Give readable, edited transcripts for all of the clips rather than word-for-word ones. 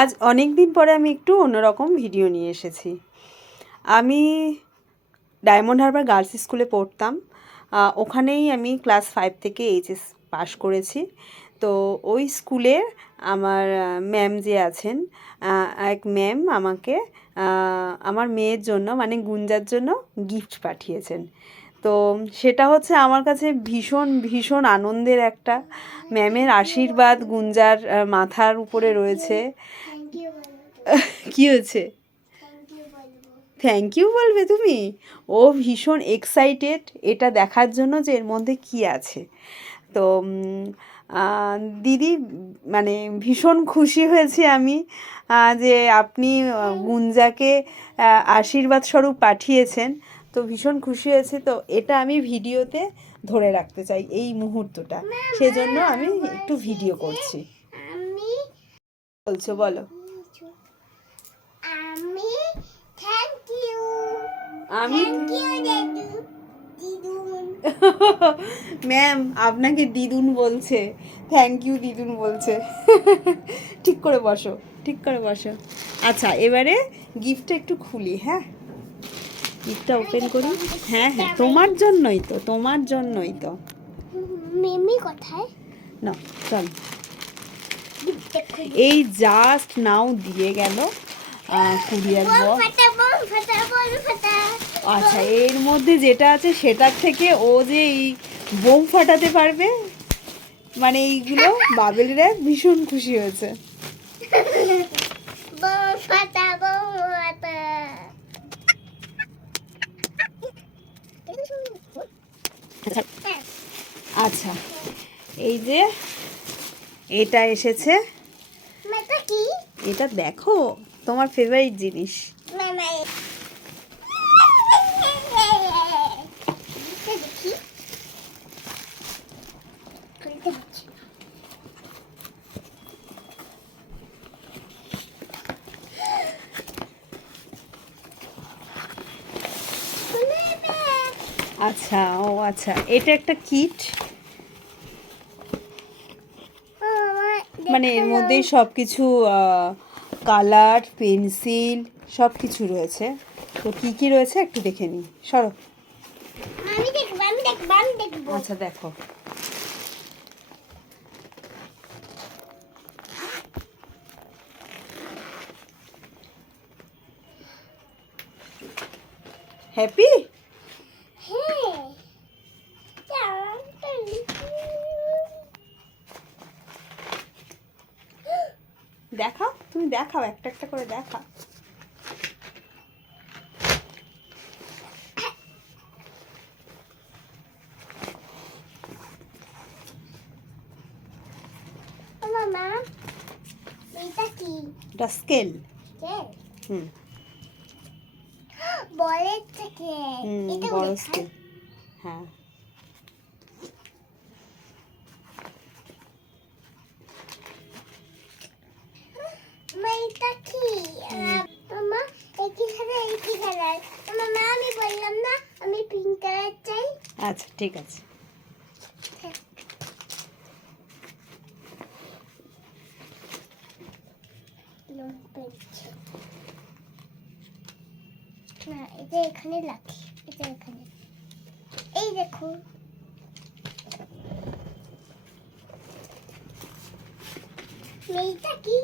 আজ অনেক দিন পরে আমি একটু অন্যরকম ভিডিও নিয়ে এসেছি। আমি ডায়মন্ড হারবার গার্লস স্কুলে পড়তাম। ওখানেই আমি ক্লাস 5 থেকে এইচএস পাশ করেছি। তো ওই স্কুলে আমার ম্যাম যে আছেন, এক ম্যাম আমাকে আমার মেয়ের জন্য মানে গুঞ্জার জন্য গিফট পাঠিয়েছেন। তো সেটা হচ্ছে আমার কাছে ভীষণ ভীষণ আনন্দের একটা। ম্যামের আশীর্বাদ গুঞ্জার মাথার উপরে রয়েছে। কি হয়েছে? থ্যাংক ইউ বলবে তুমি? ও ভীষণ এক্সাইটেড এটা দেখার জন্য যে এর মধ্যে কি আছে। তো দিদি মানে ভীষণ খুশি হয়েছি আমি যে আপনি গুঞ্জাকে আশীর্বাদ স্বরূপ পাঠিয়েছেন। তো ভীষণ খুশি হয়েছে। তো এটা আমি ভিডিওতে ধরে রাখতে চাই এই মুহূর্তটা, সেজন্য আমি একটু ভিডিও করছি। বলছো বলো। আমি ম্যাম আপনাকে দিদুন বলছে, থ্যাংক ইউ দিদুন বলছে। ঠিক করে বসো, ঠিক করে বসো। আচ্ছা এবারে গিফটটা একটু খুলি। হ্যাঁ, গিফটটা ওপেন করি। হ্যাঁ হ্যাঁ, তোমার জন্যই তো, তোমার জন্যই তো। মিমি কোথায়? না চল, এই জাস্ট নাও দিয়ে গেল কুরিয়ার বয়। আচ্ছা এর মধ্যে যেটা আছে সেটার থেকে ও যে এই বোম ফাটাতে পারবে, মানে এইগুলো বাবেলরা ভীষণ খুশি হয়েছে। আচ্ছা এই যে এটা এসেছে, এটা দেখো তোমার ফেভারিট জিনিস। আচ্ছা ও আচ্ছা, এটা একটা কিট, মানে এর মধ্যেই সব কিছু কালার পেন্সিল সব কিছু রয়েছে। তো কি কি রয়েছে একটু দেখে নিই, সরো। আচ্ছা দেখো, হ্যাপি। দেখাও, তুমি দেখাও, একটা একটা করে দেখাও। মামা এটা কি? এটা স্কেল। হুম বলের থেকে এটা বড় বড় স্কেল। হ্যাঁ মা এটা কি? মামা একই কালার একই কালার। মামা আমি বললাম না আমি পিঙ্ক কালার চাই। আচ্ছা ঠিক আছে। না এটা এখানে রাখি, এটা এখানে। এই দেখো মেয়েটা কি?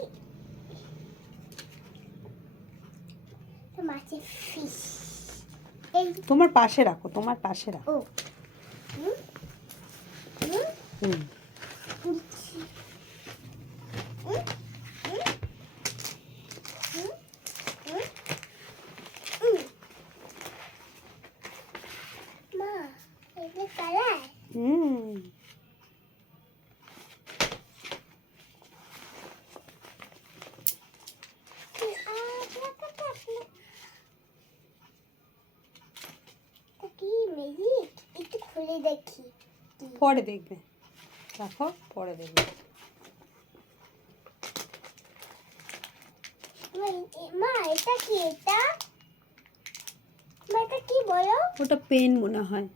মাছের ফিশ। এই তোমার পাশে রাখো, তোমার পাশে রাখো। ও হুম হুম হুম মা এটা কালার। হুম কি ম্যাজিক, একটু খুলে দেখি। পরে দেখবে, রাখো পরে দেখবে। মা এটা কি? এটা মা এটা কি বলো? ওটা পেন মনে হয়।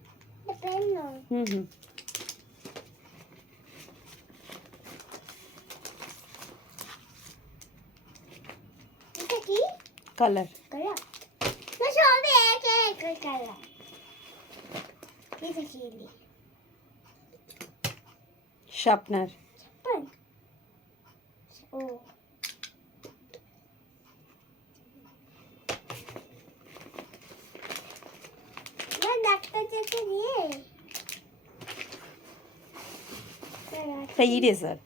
এটা পেন নয়। হুম হুম কালার। কালার না সবে এক এক কালার এটা কি লি শার্পনার। পান ও না ডাক্তার যেতে দিয়ে একটা ইরেজার।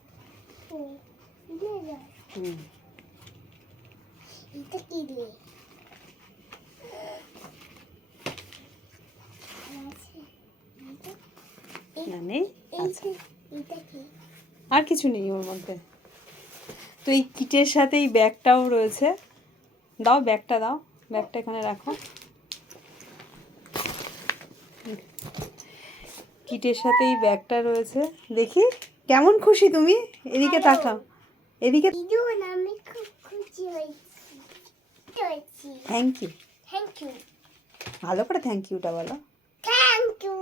ও দিয়ে যা হুম। এটা কি রে না নেই, আচ্ছা এটা কি আর কিছু নেই ওর মধ্যে। তো এই কিটের সাথে এই ব্যাগটাও রয়েছে। দাও ব্যাগটা, দাও ব্যাগটা এখানে রাখো। কিটের সাথে এই ব্যাগটা রয়েছে। দেখি কেমন খুশি তুমি, এদিকে ভালো। তাকাও, এদিকে। দিদুন আমি খুব খুশি হয়েছি থ্যাংক ইউ। থ্যাংক ইউ ভালো করে থ্যাংক ইউটা বলো। থ্যাংক ইউ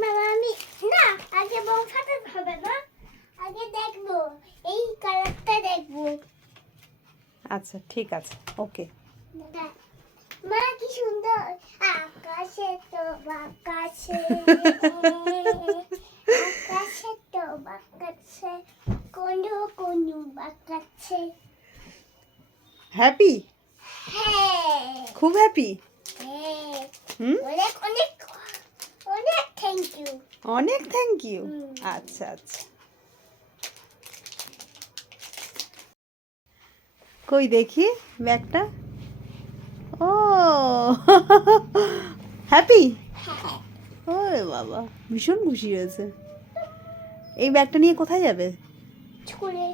মামা আমি না আগে বউ ফাটাতে হবে না, আগে দেখবো এই কালারটা দেখবো। আচ্ছা ঠিক আছে, ওকে। মা কি সুন্দর আকাশে তো বাকাশে আকাশে তো বাকাশে কোনো কোনো বাকাশে হ্যাপি, হ্যাঁ খুব হ্যাপি। হ্যাঁ হুম, অনেক অনেক অনেক থ্যাংক ইউ অনেক থ্যাংক ইউ। হুম। আচ্ছা আচ্ছা, কই দেখি ব্যাগটা। ও হ্যাপি, হ্যাঁ ওরে বাবা ভীষণ খুশি হয়েছে। এই ব্যাগটা নিয়ে কোথায় যাবে? স্কুলে